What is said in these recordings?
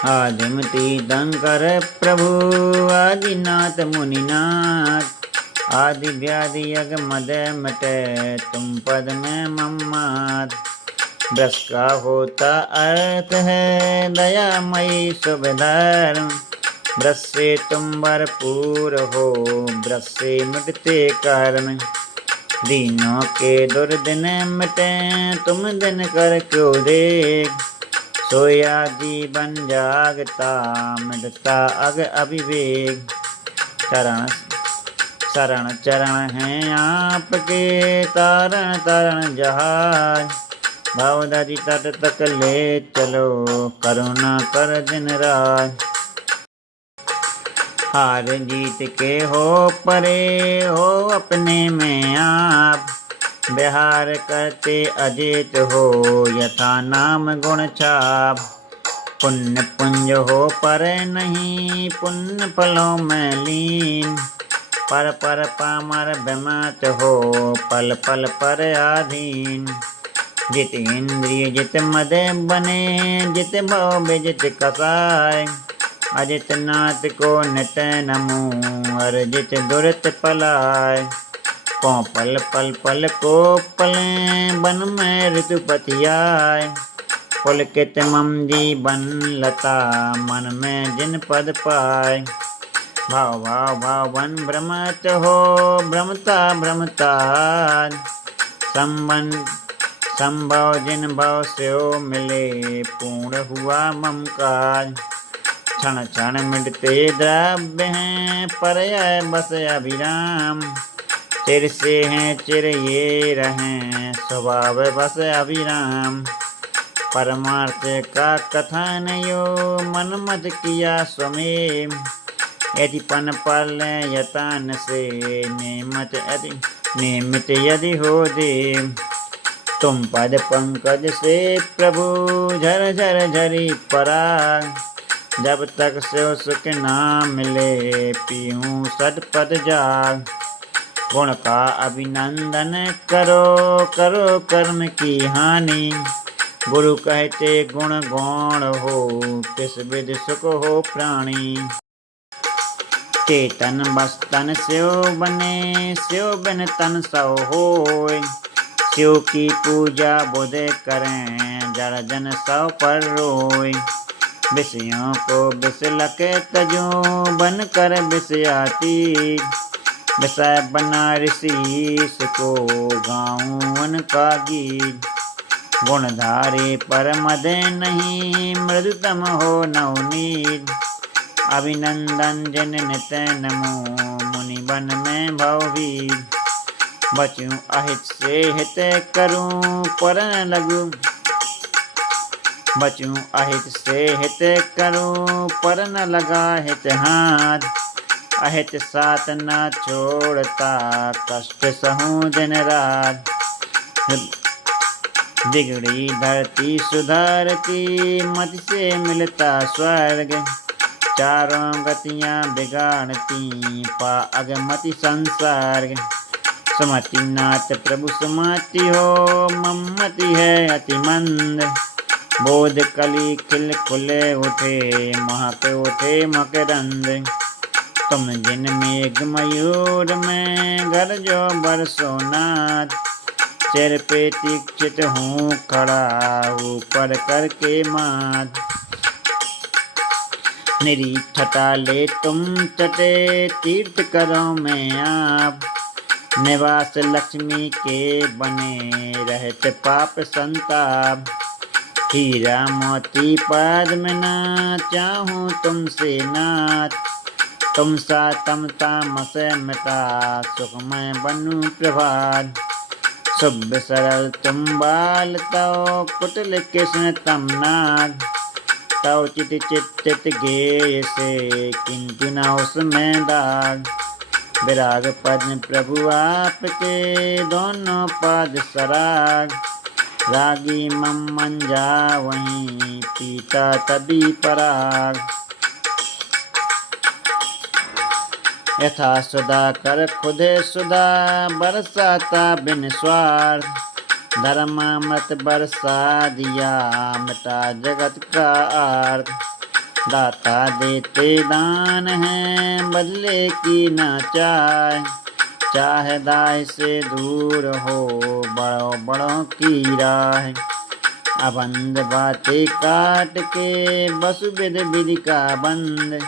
आदिमति दंकर प्रभु आदिनाथ मुनिनाथ। आदि व्याधि यग मद मटे तुम पद में मम्माद। ब्रस का होता अर्थ है दयामयी शुभ धर्म। ब्रस से तुम भरपूर हो, ब्रस से मिटते कर्म। दीनों के दुर्दिन मिटे तुम दिन कर क्यों देख। सोया जीवन जागता मिटता अग अविवेक। शरण शरण चरण हैं आपके तारण तारण जहाज। भावदारी तट तक ले चलो करुणा कर दिन रात। हार जीत के हो परे हो अपने में आप। बिहार करते अजित हो यथा नाम गुण छाप। पुण्य पुंज हो पर नहीं पुण्य फलों में लीन। पर पामर बेमत हो पल पल पर आधीन। जित इंद्रिय जित मद बने जित भव विजित कसाय। अजित नाथ को नित नमो अर्जित दुरित पलाय। को पल पल पल को पले बन में ऋतुपति आय। पुलकित मम जीवन लता मन में जिन पद पाय। भाव भाव भाव वन भ्रमत हो भ्रमता भ्रमता। संबंध संभव जिन भाव से मिले पूर्ण हुआ मम काज। क्षण क्षण मिटते द्रव्य हैं पर बस अभिराम। चिर से हैं चिर ये रहें स्वभाव बस अभिराम। परमार्थ का कथन यो मन मत किया स्वमेव। यदि पन पल यतन से नियमित यदि हो देव। तुम पद पंकज से प्रभु झर झर झरी पराग। जब तक शिव सुख ना मिले पीऊँ सदपद जाग। गुण का अभिनंदन करो करो कर्म की हानि। गुरु कहते गुण गौण हो किस विधि सुख हो प्राणी। चेतन बस्तन शिव बने शिव बिन तन सौ होय। शिव की पूजा बुध करें जड़ जन सौ पर रोय। विषयों को बिसलक तजो बन कर विषयातीत। विषय बना ऋषि को गाऊं उनका गीत। गुणधारे पर मद नहीं मृदुतम हो नवनीत। अभिनंदन जिन नित नमो मुनि बन में भवभीत। बचूं अहित से हित करूं पर न लगूं। बचूं अहित से हित करूं पर न लगा हित हाथ। अहित साथ न छोड़ता कष्ट सहूं दिन रात। बिगड़ी धरती सुधरती मत से मिलता स्वर्ग। चारों गतियां बिगाड़ती पा अगमति संसर्ग। सुमति नाथ प्रभु सुमति हो मम्मति है अति मंद। बोध कली खिल खुले उठे महक उठे मकरंद। तुम जिन मेघ मयूर में गरजो बरसो नाथ। सिर पे दीक्षित हूँ खड़ा ऊपर करके माथ। निरीक्षता ले तुम चटे तीर्थ करो में आप। निवास लक्ष्मी के बने रहते पाप संताप। हीरा मोती पद्म ना चाहूँ तुमसे नाथ। तुम सा तमता मस मिटा सुखमय बनूं प्रभात। शुभ सरल तुम बाल तव कुटिल कृष्ण तम नाग। तव चित चित चित गेय से किंतु न उसमें दाग। विराग पद्म प्रभु आपके दोनों पाद सराग। रागी मम मंजा वहीं पीता तभी पराग। यथा सुधा कर खुदे सुधा बरसाता बिन स्वार्थ। धर्मामृत बरसा दिया मिटा जगत का आर्थ। दाता देते दान है बदले की न चाह, चाहे दाय से दूर हो बड़ों बड़ों की राह। अबंध बातें काट के बस विधि विधि का बंद,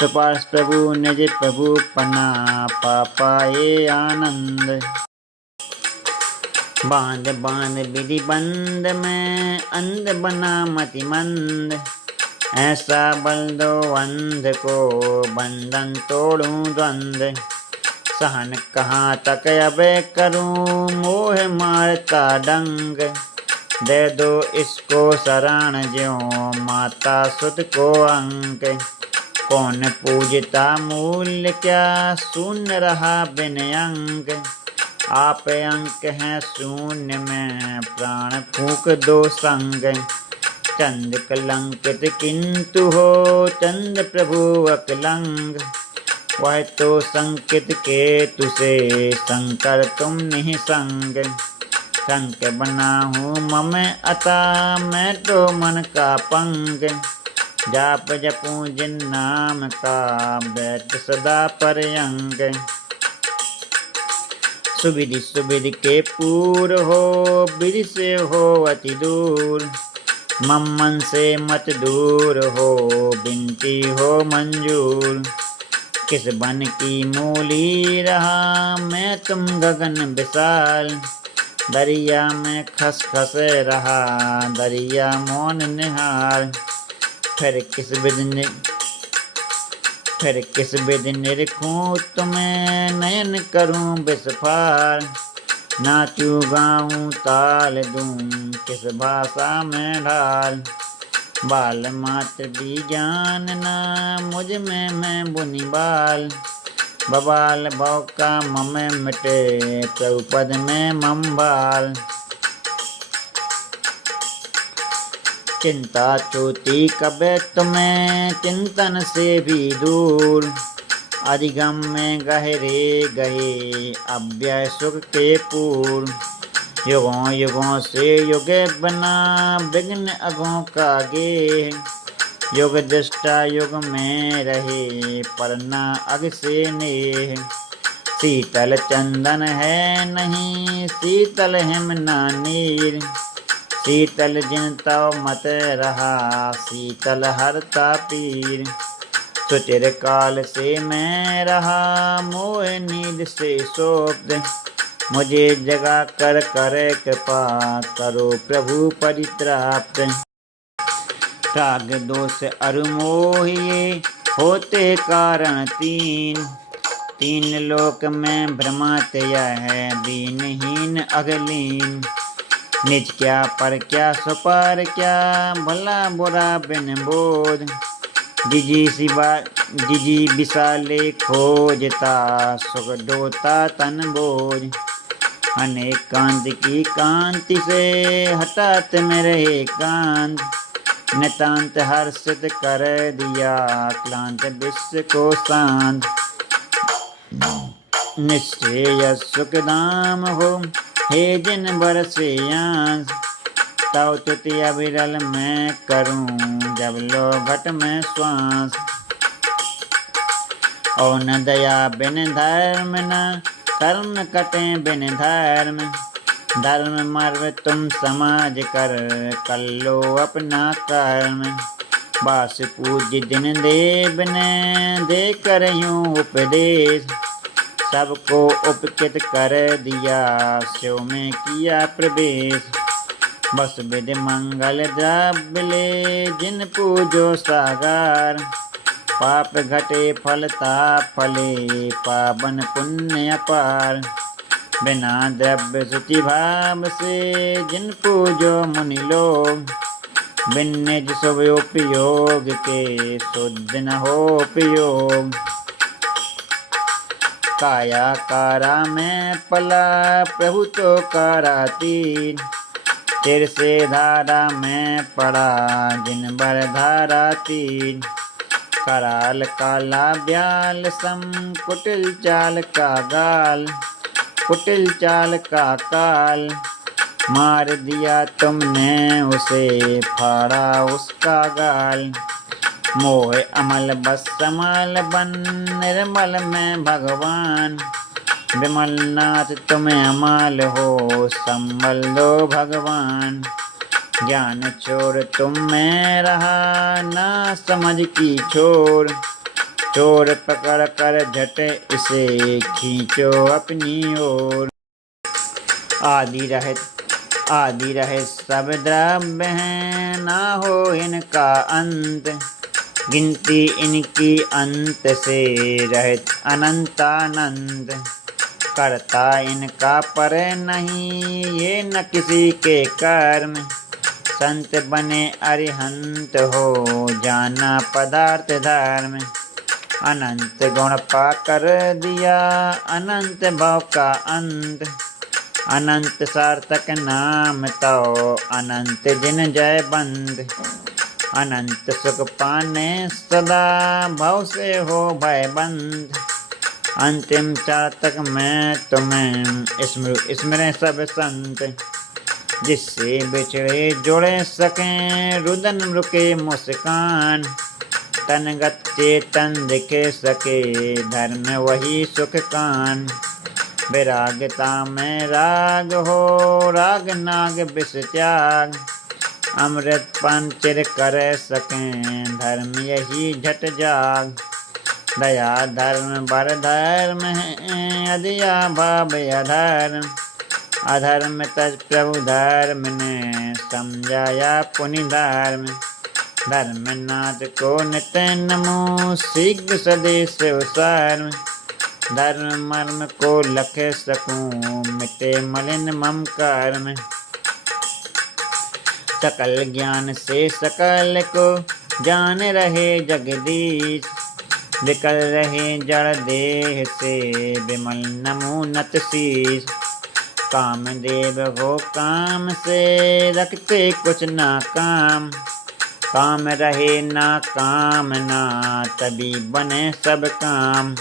सुपार्श प्रभु निज प्रभु पना पापाए आनंद। बांध बांध विधि बंद में अंध बना मति मंद, ऐसा बल दो अंध को बंधन तोड़ूं द्वंद। सहन कहाँ तक अब करूं मोह मारता डंग, दे दो इसको शरण ज्यों माता सुत को अंक। कौन पूजता मूल्य क्या शून्य रहा बिन अंक, आप अंक हैं शून्य में प्राण फूक दो संग। चंद कलंकित किंतु हो चंद प्रभु अकलंग, वह तो संकित केतु से शंकर तुम निसंग। संक बना हूँ मम अता मैं तो मन का पंग, जाप जपूं जिन नाम का बैठ सदा पर्यंग। सुविधि सुविधि के पूर हो विधि से हो अति दूर, मम्मन से मत दूर हो बिनती हो मंजूर। किस बन की मूली रहा मैं तुम गगन विशाल, दरिया में खस खस रहा दरिया मौन निहार। फिर किस विधि निरखूं तुम्हें नयन करूं विस्फार, नाचूं गाऊं ताल दूं किस भाषा में ढाल। बाल मात्र भी जानना मुझ में मैं बुनि बाल, बबाल भव का मम मिटे प्रभुपद में मम बाल। चिंता चोटी कबे तुम्हें चिंतन से भी दूर, अधिगम में गहरे गहे अव्यय सुख के पूर्व। युगों युगों से युग बना विघ्न अगों का गे, युग दृष्टा युग में रहे परना अग से नेह। शीतल चंदन है नहीं शीतल हिम ना नीर, शीतल जिन तव मत रहा शीतल हरता पीर। सुचिर काल से मैं रहा मोह नींद से सोप्त, मुझे जगा कर करे कृपा करो प्रभु परित्राप्त। राग दोष अरुमोह ये होते कारण तीन, तीन लोक में भ्रमत यह दीनहीन अगलीन। निज क्या पर क्या सुपर क्या भला बुरा बिन बोध, जिजी विशाले खोजता सुख डोता तन बोझ। अनेक कांति की कांति से हठात में रहे कांत, नितांत हर्षित कर दिया क्लांत विश्व को शांत। निश्चय सुखधाम हो हे जिन बरसे आंस, तव तुति अविरल मैं करूं जब लो घट में श्वास। और न दया बिन धर्म न कर्म कटे बिन धर्म, धर्म मर्व तुम समाज कर लो अपना कर्म। बास पूज्य दिन देव ने दे कर यूं उपदेश, सबको उपचित कर दिया स्यो में किया प्रवेश। बस विधि मंगल द्रव्य ले जिन पूजो सागार, पाप घटे फलता फले पावन पुण्य अपार। बिना द्रव्य शुचि भाव से जिन पूजो मुनि लोग, बिन निज शुभोपयोग के शुद्ध न हो उपयोग। काया कारा में पला प्रभु तो कारातीत, तिर से धारा में पड़ा जिन बर धारा तीर। कराल काला ब्याल सम कुटिल चाल का गाल, कुटिल चाल का काल। मार दिया तुमने उसे फाड़ा उसका गाल। मोह अमल बस समल बन, निर्मल में भगवान। विमल नाथ तुम्हें अमल हो, संभल दो भगवान। ज्ञान चोर तुम में रहा, ना समझ की चोर। चोर पकड़ कर झट इसे खींचो अपनी ओर। आदि रहे सब द्रव्य हैं, ना हो इनका अंत। गिनती इनकी अंत से रहित अनंतानंत। करता इनका पर नहीं, ये न किसी के कर्म। संत बने अरिहंत हो, जाना पदार्थ धर्म। अनंत गुण पाकर दिया, अनंत भाव का अंत। अनंत सार्थक नाम तो, अनंत जिन जय बंद। अनंत सुख पाने सदा, भव से हो भय बंद। अंतिम चातक में तुम्हें स्मरण सब संत। जिससे बिछड़े जुड़े सकें, रुदन रुके मुस्कान। तनगत चेतन दिखे सके, धर्म वही सुख कान। विरागता में राग हो, राग नाग विष त्याग। अमृत पान चिर कर सकें, धर्म यही झट जाग। दया धर्म बर धर्म है, अधिया भाव अधर्म। अधर्म तज प्रभु धर्म ने, समझाया पुनि धर्म। धर्मनाथ को नित्य नमो, शीघ्र सदेश सर्व। धर्म मर्म को लख सकूं, मिटे मलिन मम कर्म। सकल ज्ञान से सकल को, जान रहे जगदीश। विकल रहे जड़ देह से, विमल नमो नत शीश। कामदेव हो काम से, रखते कुछ ना काम। काम रहे ना कामना, तभी बने सब काम।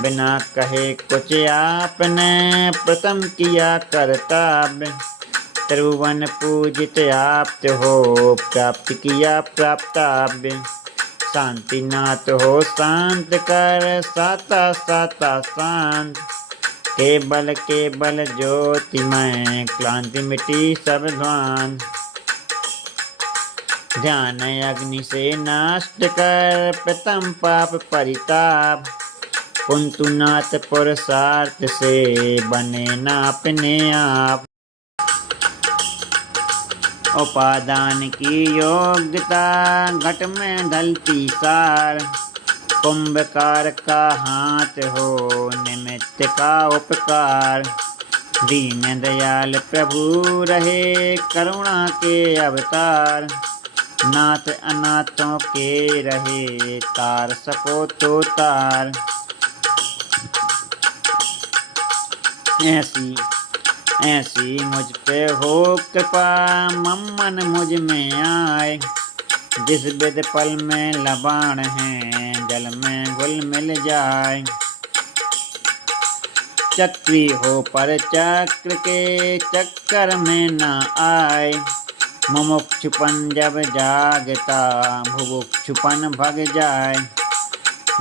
बिना कहे कुछ आपने, प्रथम किया कर्तव्य। त्रिभुवन पूजित आप्त हो, प्राप्त किया प्राप्ताव्य। शांतिनाथ हो शांत कर, साता साता शांत। केवल केवल ज्योतिमय, क्लांति मिटी सब ध्वांत। ध्यान अग्नि से नष्ट कर, प्रथम पाप परिताप। कुंतुनाथ पुरुषार्थ से, बने न अपने आप। उपादान की योग्यता, घट में ढलती सार। कुंभकार का हाथ हो, निमित्त का उपकार। दीन दयाल प्रभु रहे, करुणा के अवतार। नाथ अनाथों के रहे, तार सको तो तार। ऐसी मुझ पे हो कृपा, मम्मन मुझ में आए। जिस विध पल में लबान है, जल में घुल मिल जाए। चक्री हो पर चक्र के, चक्कर में न आए। मुमुक्षुपन जब जागता, भुभुक्षुपन भग जाए।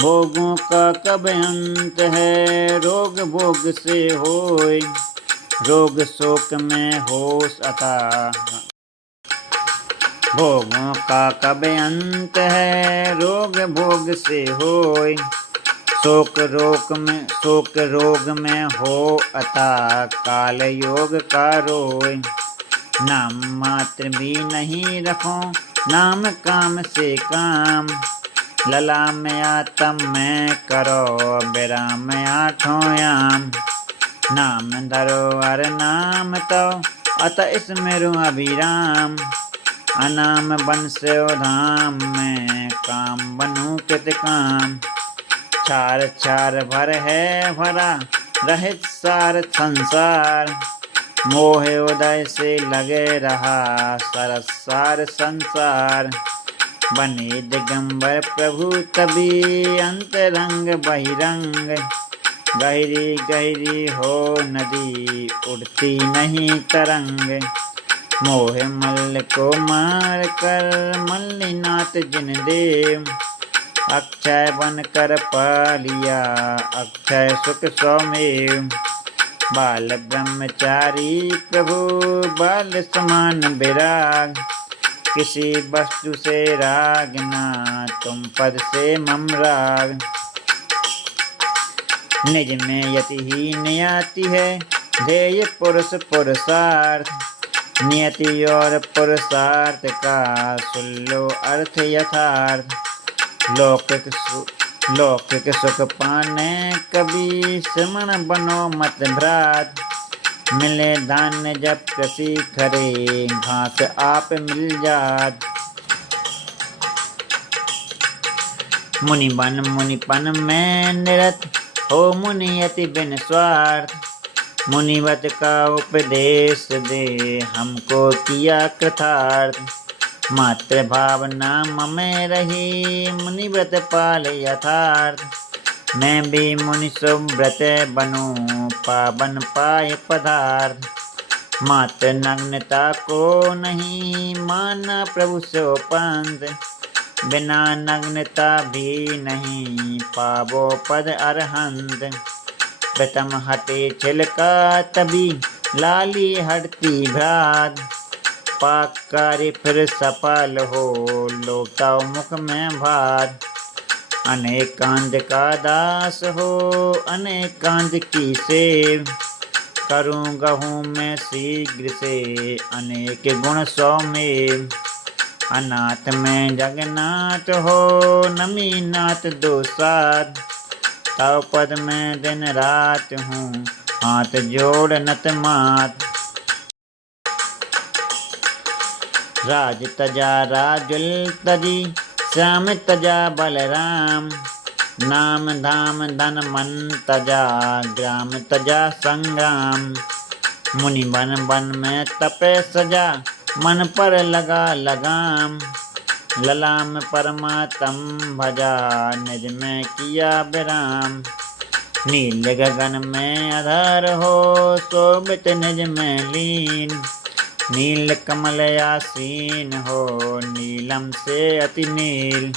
भोगों का कब अंत है, रोग भोग से होय। रोग शोक में होश अता, भोगों का कब अंत है, रोग भोग से होय। शोक रोग में हो अता, काल योग का रोय। नाम मात्र भी नहीं रखो, नाम काम से काम। लला में आत्म में करो, विराम आठों याम। नाम धरो हर नाम तो, अत स्मरो अभिराम। अनाम बन से धाम में, काम बनू कित काम। चार चार भर है भरा, रहित सार संसार। मोह उदय से लगे रहा, सरस सार संसार। बने दिगंबर प्रभु तभी, अंतरंग बहिरंग। गहरी गहरी हो नदी, उड़ती नहीं तरंग। मोह मल को मार कर मल्लिनाथ जिन देव, अक्षय बन कर पालिया अक्षय सुख सौमेव। बाल ब्रह्मचारी प्रभु बाल समान विराग, किसी वस्तु से राग ना तुम पद से मम राग। निज में यति ही नियति है ध्येय पुरुष पुरुषार्थ, नियति और पुरुषार्थ का सुल्लो अर्थ यथार्थ। लौकिक सुख पाने कभी श्रमण बनो मत भ्रात, मिले धान्य जब कृषि खरे घास आप मिल जात। मुनिबन मुनिपन में निरत हो मुनियति बिन स्वार्थ, मुनिवत का उपदेश दे हमको किया कृतार्थ। मातृ भावना ममें रही मुनिव्रत पाल यथार्थ, मैं भी मुनि सुव्रत बनूं पावन पाए पदार्थ। मात्र नग्नता को नहीं माना प्रभु सो पंथ, बिना नग्नता भी नहीं पावो पद अरहंत। प्रथम हटे छिलका तभी लाली हटती भ्रात, पाक कार्य फिर सफल हो लोटाओ मुख में भात। अनेकांत का दास हो अनेकांत की सेव, करूँ गहूँ में शीघ्र से अनेक गुण सौमेव। अनाथ में जगन्नाथ हो नमीनाथ दो साथ, तव पद में दिन रात हूँ हाथ जोड़ नत मात। राज तजा राजुल तजी श्याम तजा बलराम, नाम धाम धन मन तजा ग्राम तजा संग्राम। मुनि बन बन में तपे सजा मन पर लगा लगाम, ललाम परमात्म भजा निज में किया विराम। नील गगन में आधार हो शोभित निज में लीन, नील कमल आसीन हो नीलम से अति नील।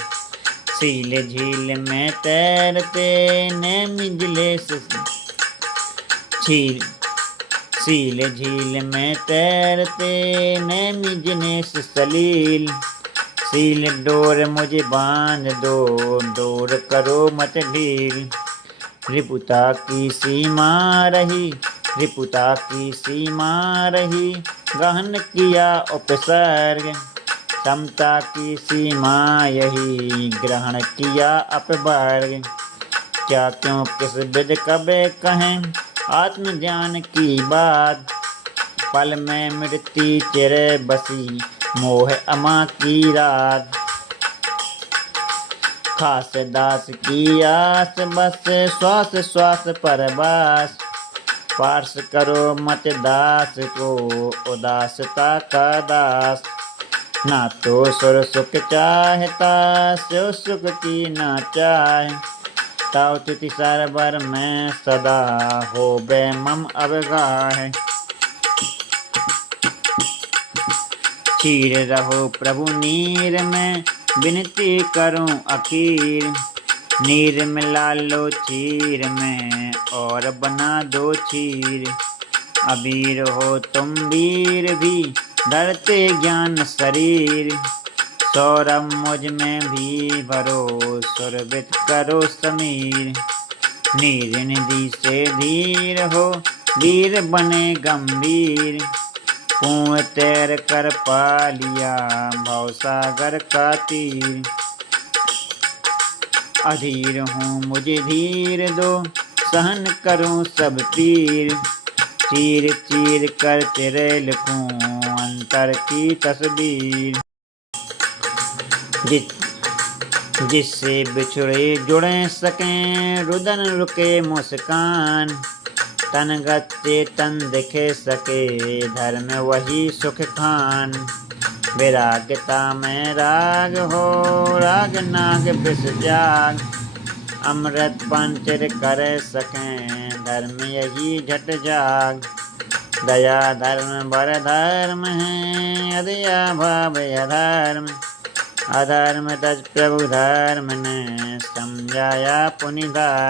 सील झील में तैरते नेमि जिले सील झील में तैरते नेमि जिनेश सलील। सील डोर मुझे बांध दो डोर करो मत ढील। रिपुता की सीमा रही रिपुता की सीमा रही, गहन किया उपसर्ग। समता की सीमा यही ग्रहण किया अपवर्ग। क्या क्यों किस विद कबे कहें आत्मज्ञान की बात, पल में मृत्यु चिरे बसी मोह अमा की रात। खास दास की आस बस श्वास श्वास परवास, पार्श करो मत दास को उदासता का दास। ना तो सुर सुख चाहता स्यो सुख की ना चाह, ताव तिथि सरबर में सदा हो बे मम अवगाह। चीर रहो प्रभु नीर में विनती करूं अकीर, नीर मिला लो चीर में और बना दो चीर। अबीर हो तुम वीर भी डरते ज्ञान शरीर, सौरभ मुझ में भी भरो सुरभित करो समीर। नीर निधि से धीर हो वीर बने गंभीर, कुएं तैर कर पा लिया भवसागर का तीर। अधीर हूँ मुझे धीर दो सहन करूँ सब पीर, चीर चीर कर तेरे लिखूं अंतर की तस्वीर। जिससे बिछड़े जुड़े सकें रुदन रुके मुस्कान, तन गच्चे तन दिखे सके धर्म वही सुख खान। विरागता में राग हो राग नाग विष जाग, अमृत पंचर कर सकें धर्म यही झट जाग। दया धर्म बर धर्म है, अदया भाव अधर्म। अधर्म तज प्रभु धर्म ने, समझाया पुनि धर्म।